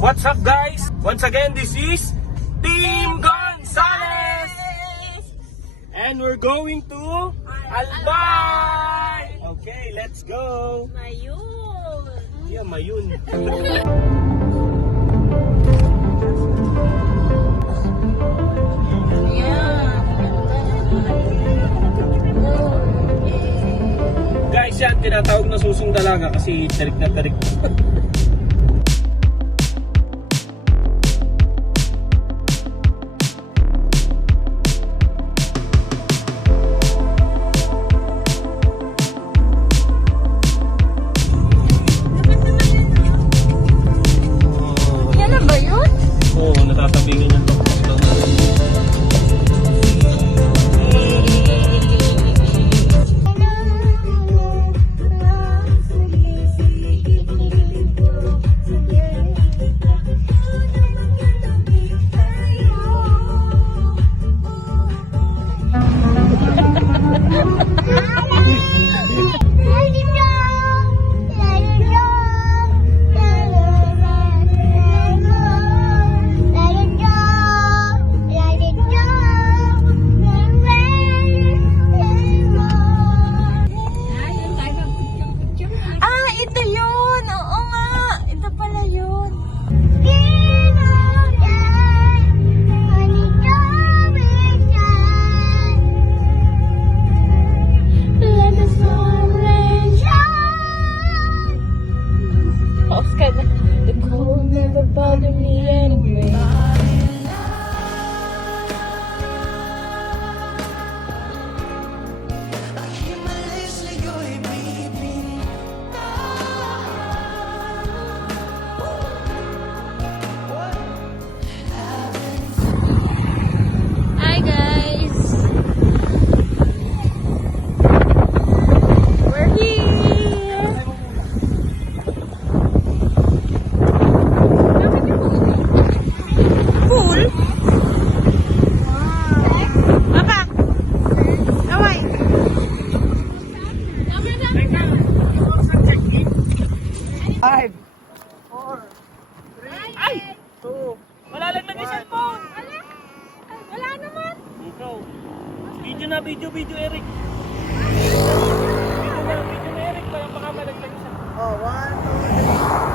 What's up guys? Once again, this is Team Gonzales! And we're going to Albay! Okay, let's go! Mayun! Yeah, Mayun. Guys, yan, tinatawag na susong dalaga kasi tarik na tarik. Video Eric. Video na Eric para baka malaglag siya. Oh, 1, 2, 3.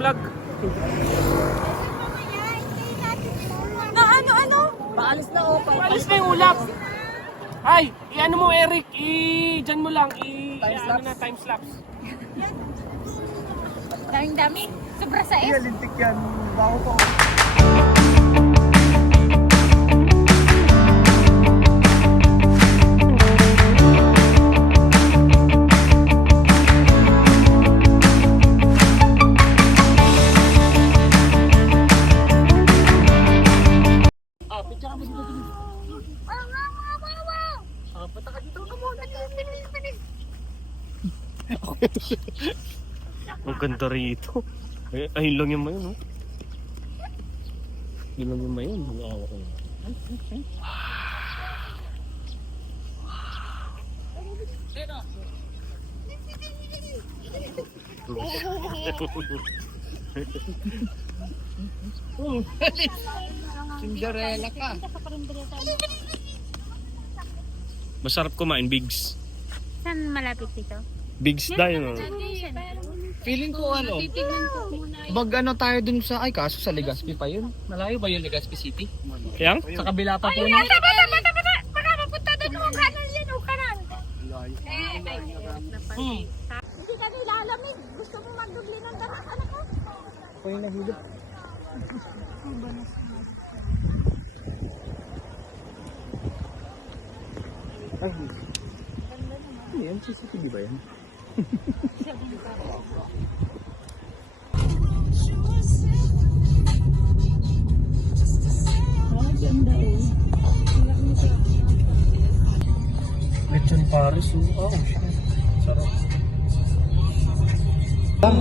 Vlog. Paalis na oh. Paalis na yung ulap. Ay, i-ano mo Eric, dyan mo lang, time lapse. Daming-dami. Sobra sa Iya, lintik yan. Baho po. Ang ganda rito. Ayun lang yung mayon, no? Yun lang yung mayon. Cinderella ka. Masarap kumain, Bigs. Saan malapit dito? Bigs dahil, no? Feeling ko ano, mag ano tayo dun sa, ay kaso sa Legazpi pa yun. Malayo ba yung Legazpi City? Kaya? Sa kabila pa po. Bata! Baka mapunta doon yung kanal yan, o kanal. Hindi kami lalamig. Gusto mo magdubli ng darat, anak ko? Ako yung nahilip. Ay, ano yan? CCTV ba yan? Lechon Paris, oh shit. Pangit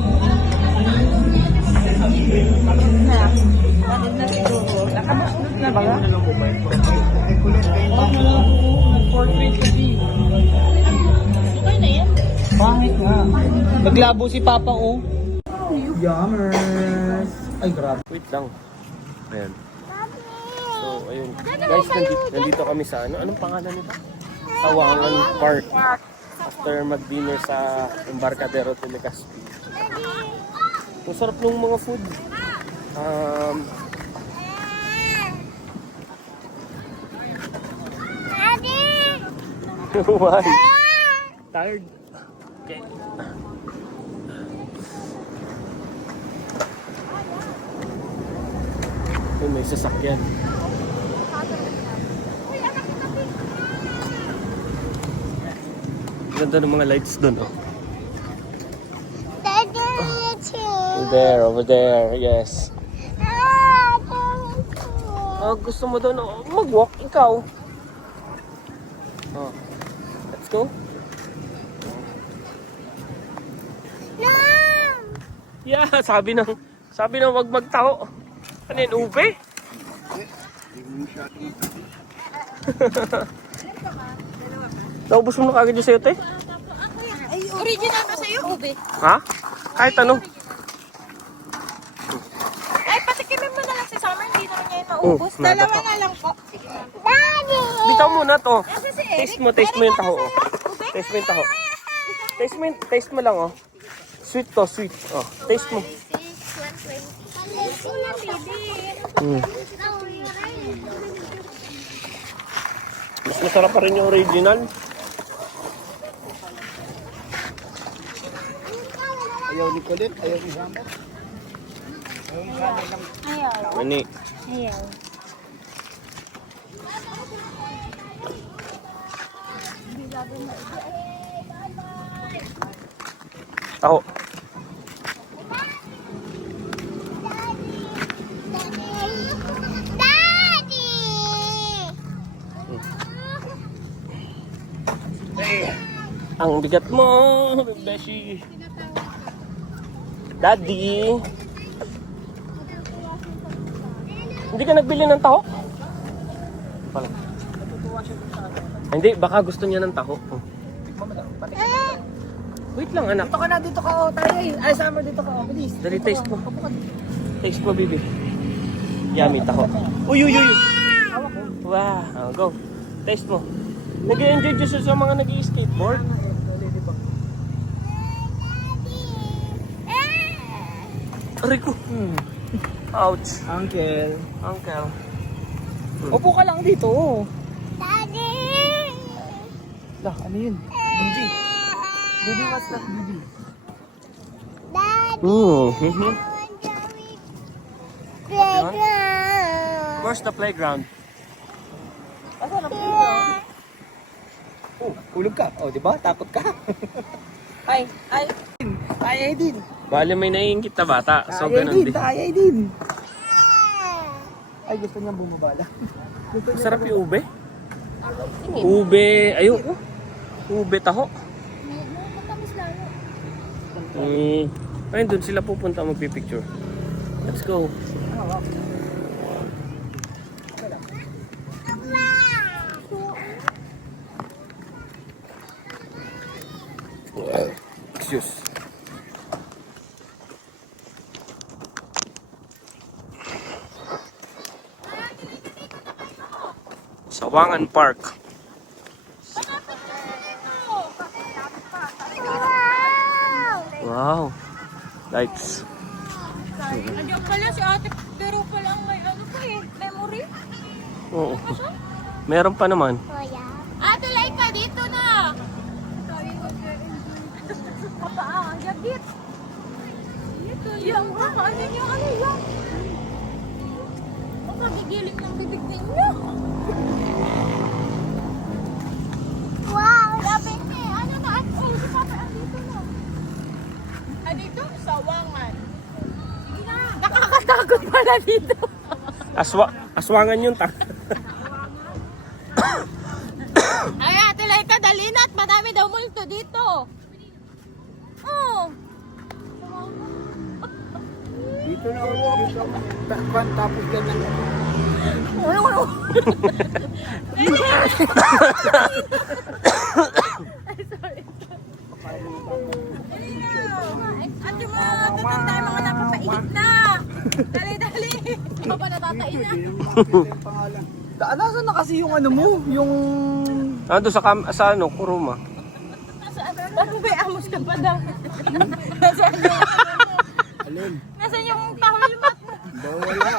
nga. Naglabo si Papa, oh. Yummers. Ay, grabe. Wait lang. Ayan. So, ayun. Guys, nandito kami sa ano? Anong pangalan nito? Sawangan Park. After mag-dinner sa Embarcadero de Legazpi. Ang sarap ng mga food. Why? Tired? Okay. Ay, may sasakyan. Ganda ng mga lights doon, oh. Over there, yes. Oh, gusto mo doon, oh, mag-walk ikaw. Oh. Let's go. Yeah, sabi ng wag magtaho. Ano yun, ube? Naubos mo na kagad yung sayo, te? Original ba sa'yo, ube? Ha? Kahit ano. Ay, patikimin mo na lang si Summer. Hindi naman niya yung maubos. nada Dalawa pa. na lang po. Daddy! Bitaw mo na to. Kasi si Eric, Taste mo yung taho, oh. ube? Taste mo yung taho. Taste mo lang, oh. Sweet to, sweet. Oh, taste mo. Mm. Mas masarap pa rin yung original. Ayaw ni Colette, ayaw ni Sambo. Ayaw. Mani. Ayaw. Taho. Ang bigat mo, Beshi. Daddy. Hindi ka nagbili ng taho? Pala. Hindi, baka gusto niya ng taho. Oh. Wait lang, anak. Dito ka na, dito ka, oh. Tayo eh. Ay, Summer, dito ka, oh. Bilis. Dali, taste mo. Taste mo, baby. Yummy, taho. Uy, uy, uy. Wow, go. Taste mo. Nag-enjoy dyan sa mga nag-i-skateboard. Aray ko. Ouch. Uncle. Uncle. Upo ka lang dito, oh. Daddy! Lah, ano yun? Bibi. Bibi, what's that, Bibi? Mm. Playground! Where's the playground? Asan ang playground? Oh, ulog ka. Oh, di ba? Takot ka. Ay, ay. Ay, din. Bale may naiingit na bata. So, Ay, ganun din. din. Ay, din. Ay, gusto niyang bumabala. Sarap yung ube. Ube. Ayun. Ube taho. Matamis lalo. Ayun, doon sila pupunta magpipicture. Let's go. Excuse. Sawangan Park. Wow. Lights. Andiyan pala si ate, pero pala ang may ano pa eh, memory. Oo. Meron pa naman. Ate, like ka dito na. Papa, ang jagit. Dito, yung ano yung ano yan. Ang kagigiling ng bibig ninyo. Wow, sabi niya, ano na, oh, si Papa, andito na. Andito, sawangan. Nakakatakot pala dito. Aswangan yun ta. Ay, ate, like ka, dali na at madami daw multo dito. Oh. Dito na ulo, dito. Takpan, tapos ganyan. At yung mga tatanda, yung mga napapainit na. Dali, dali. Papa natatain na. Nasaan na kasi yung ano mo? Yung... Ando sa sa ano, Kuruma. Parang may amos ka pa daw. Nasaan yung Alin? Nasaan yung tahol mo? Wala.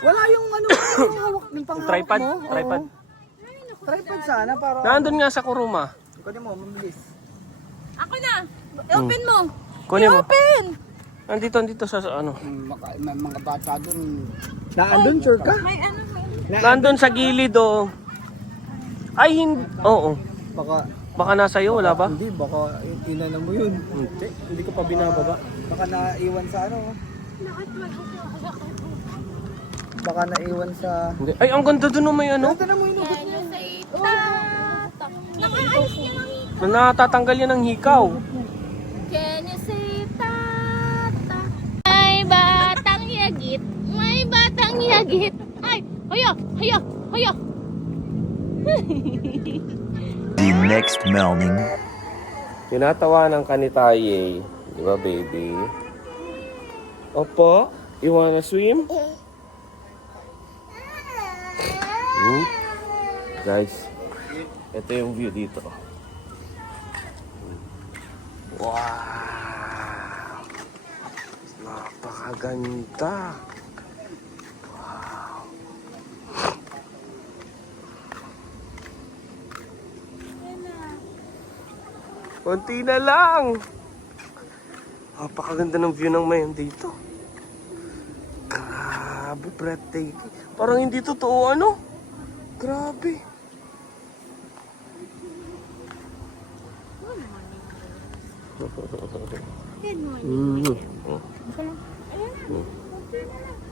Wala yung ano, yung hawak ng panghawak Tripod? mo. Tripod? Oo. Tripod sana para... Nandun nga sa Kuruma. Kunin mo, mabilis. Ako na. Open mo. Kunin mo. Open. Nandito sa ano. May mga bata dun. Naandun, sure ka? May ano. Nandun sa gilid oh. Ay, hindi. Oo. Baka nasa iyo, wala ba? Hindi, baka inana mo yun. Hindi ko pa binababa. Baka naiwan sa ano. Baka naiwan sa... Hindi. Ay, ang ganda dun may ano. Tanda mo yun. Can you say tata? Nakaayos niya lang. Natatanggal yan ng hikaw. Can you say tata? May batang yagit. May batang yagit. Ay, haya, haya, haya. The next morning. Tinatawanan ka ni Taye. Di ba, baby? Opo? You wanna swim? Guys, ito yung view dito. Wow! Napakaganda! Wow! Konti na lang! Napakaganda ng view ng mayon dito. Grabe, breathtaking. Parang hindi totoo ano? Grabe.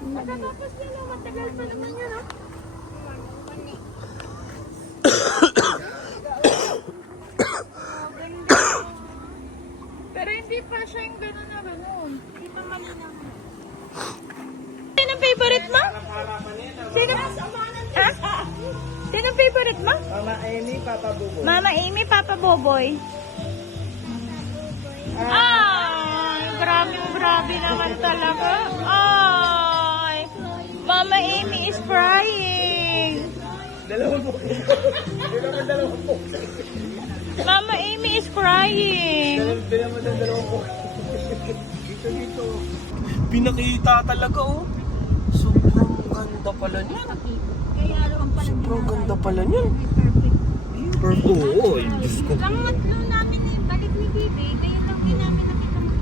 Matatapos na lang. Matagal pa naman yun, ha? Pero hindi pa siya yung gano'n na gano'n. Hindi pa malinaw. Sino favorite mo? Sino? Ha? Sino favorite mo? Mama Amy, Papa Bubo. Mama Amy, Papa Boboy. Ay, grabe naman talaga. Ay, Mama Amy is crying. Mama Amy is crying. Pinakita talaga oh. Sobrang ganda pala niyan. Sobrang ganda pala niyan. Perfect. Oo, Diyos ko. Langatlo namin eh, balik ni Bibi, kaya lang din namin nakita mo.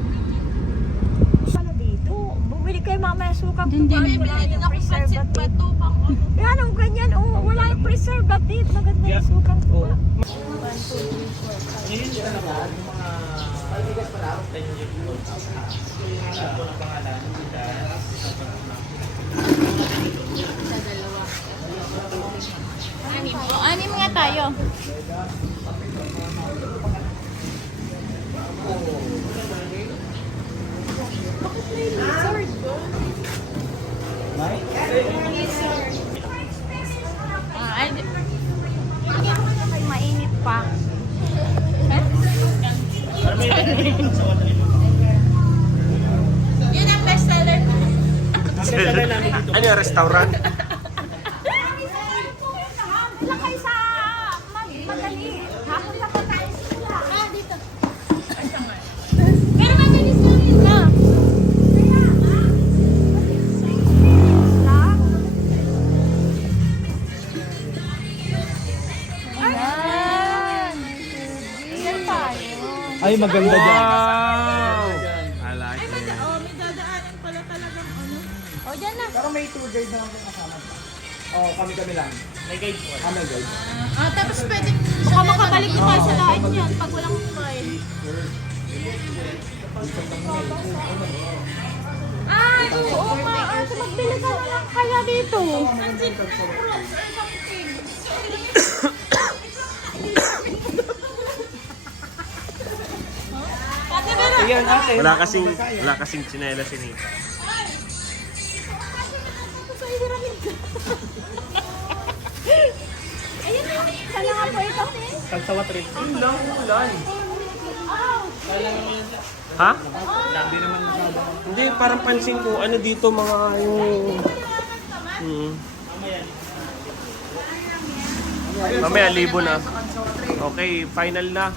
Pala dito, bumili kayo mamaya sukang tuban, wala yung preservative. Yan ang ganyan, oh, wala yung preservative, maganda yung sukang tuban. Anim nga tayo. Mainit pa. Yun ang best seller. Ano yung restaurant? Lakay sa madali. Hapon sa pagkain sila. Dito. Pero mabilis lang yun na. Ayan. Ayan tayo. Ay, maganda dyan. Wow! Oh, may dadaanan pala talagang ano. O, dyan na. Pero may tour guide naman po kasama. Oo, kami lang. May guide po. May guide. Tapos pwede baka makabalik din tayo sa lahat niyan pag walang file. Oo nga. So magbili ka na lang kaya dito. Pati Ayan ate. Wala kasing tsinela si Nita. Sana nga po ito. Kalsawa trip. Ulang ulan. Ha? Hindi, parang pansin ko, ano dito mga yung... Mamaya, libo na. Okay, final na.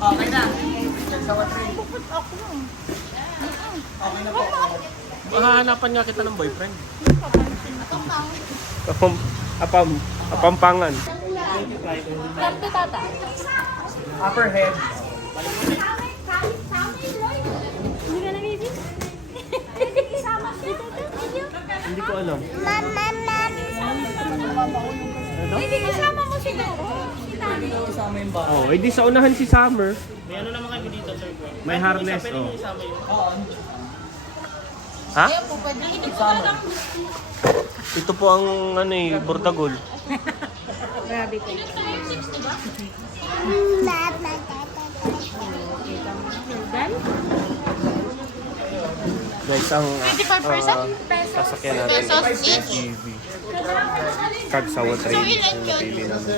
Okay na. Kalsawa trip. Mahahanapan nga kita ng boyfriend. Apampangan. Kanto tata. Upper head. Hindi ka na baby? Pwede isama siya. Hindi ko alam. Pwede isama mo siguro. Si Tani. Kasama yung ba? Oh, edi sa unahan si Summer. May ano naman kami dito, sir. May harness, oh. Ha? Ito po ang ano eh, Bordagol. Grabe ko. Guys, ang 25% pesos. sasakyan natin SUV. Kagsawa train yung napili namin.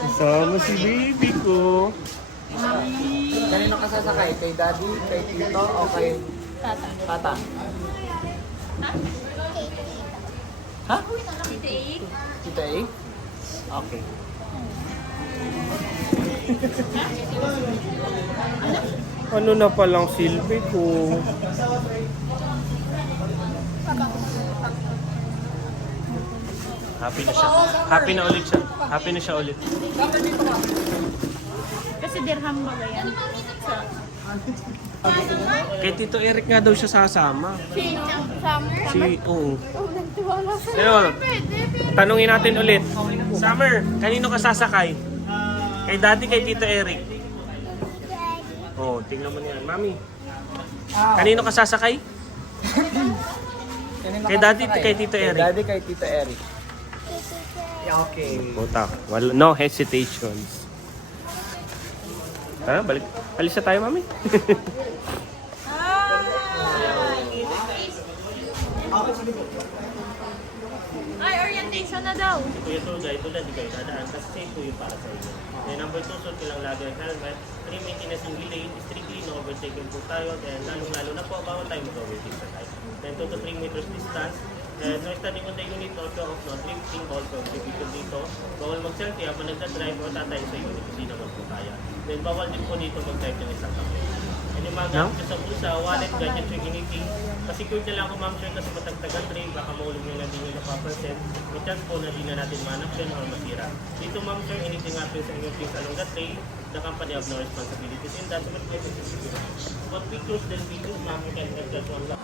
Kasama si baby ko. Kanino ka sasakay? Kay daddy, kay tito, o kay tata? Ha? Tita A? Okay. Ano na palang silbi ko? Happy na siya. Happy na ulit siya. Happy na siya ulit. Kasi dirham ba yan? Kay Tito Eric nga daw siya sasama. Sino? Summer? Oo. Oh, nagtiwala sa Pero, tanungin natin ulit. Summer, kanino ka sasakay? Kay Daddy, kay Tito Eric? Oh, tingnan mo niyan. Mami, kanino ka sasakay? Kay Daddy, kay Tito Kay Eric? daddy, kay tito Eric. Okay. Puta, no hesitations. Tara, balik. Alis na tayo, Mami. Ay, orientation na daw. Kuya Soda, ito na di kayo dadaan kasi safe po yung para sa inyo. Then number 2, suot ko lang lagi ang helmet. 3, maintenance yung lane. Strictly no overtaking po tayo. Then lalong-lalo na po, bawal tayo mag-overtake sa tayo. Then 2 to 3 meters distance. And no standing on the unit, also of no drifting, also exhibition dito. Bawal mag-selfie habang nagdadrive o tatay sa unit, hindi naman po kaya. Then bawal din po dito mag-drive ng isang kamay. And yung mga gamit ko sa bulsa, wallet, gadget, anything. Pasecure na lang ako, ma'am sir, kasi matagtagan trade, baka mahulog nyo na din yung napapansin. May chance po na di na natin manap yan or masira. Dito, ma'am sir, anything happens sa inyong things along the trail, the company have no responsibilities in that. So, mag-play with this. But we close the video, ma'am, you can have that one lang.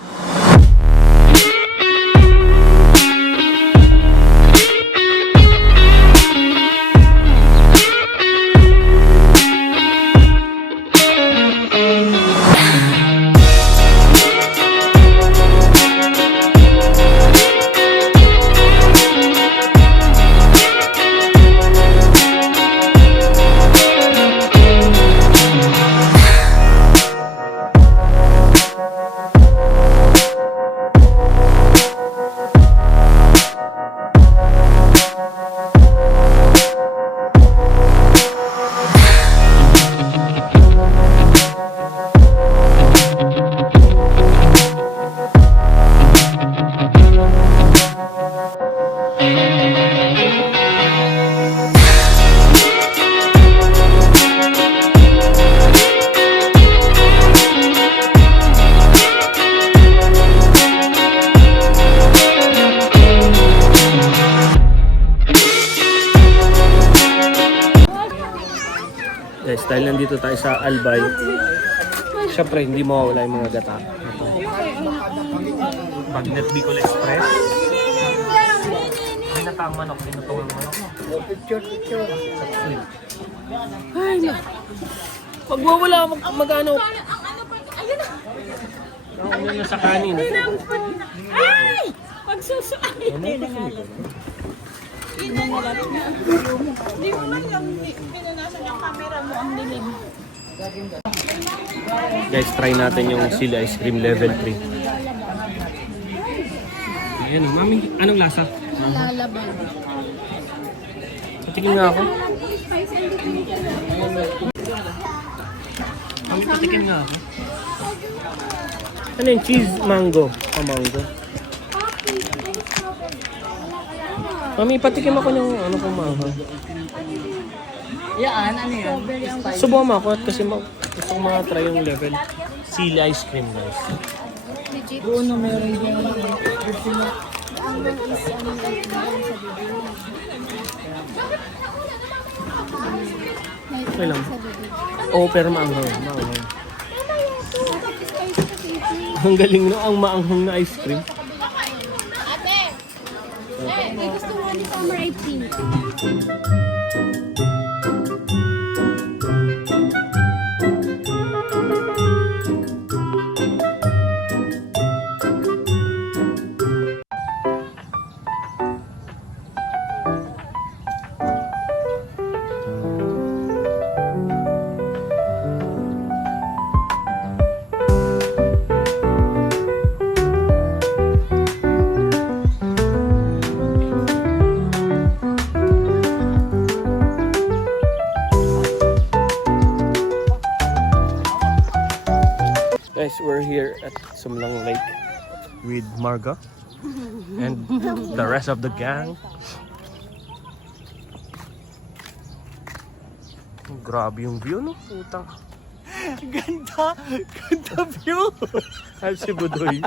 Guys, dahil nandito tayo sa Albay, syempre hindi mawawala yung mga gata. Bagnet Bicol Express. Ay, natang manok, tinutungan manok. Picture. Ay, na. Pag wawala, mag-ano. Ang ano pa, ayun na. Ano na sa kanin? Ay! Magsusuot. Hindi na nga lang. Hindi mo man lang pinanasan yung camera mo ang dilim. Guys, try natin yung sili ice cream level 3. Ayan, mami, anong lasa? Lalaban. Patikin nga ako. Mami, patikin nga ako. Ano yung cheese mango? Mango. Mami, patikim ako ng ano kung mango. Yan, ano yan? Subukan mo ako at kasi gusto ko try yung level. Sili ice cream, guys. Legit. Ano meron dyan? Ang is ano lang yan sa bibig. Okay lang. Sa bibig. Oo, pero maanghang. Maanghang. Spicy sa bibig. Ang galing no, ang maanghang na ice cream. Ate! May gusto mo ni Summer I Pink. Guys, we're here at Sumlang Lake with Marga and the rest of the gang. Grabe yung view, no? Putang. Ganda! Ganda view! Ay, si Budoy.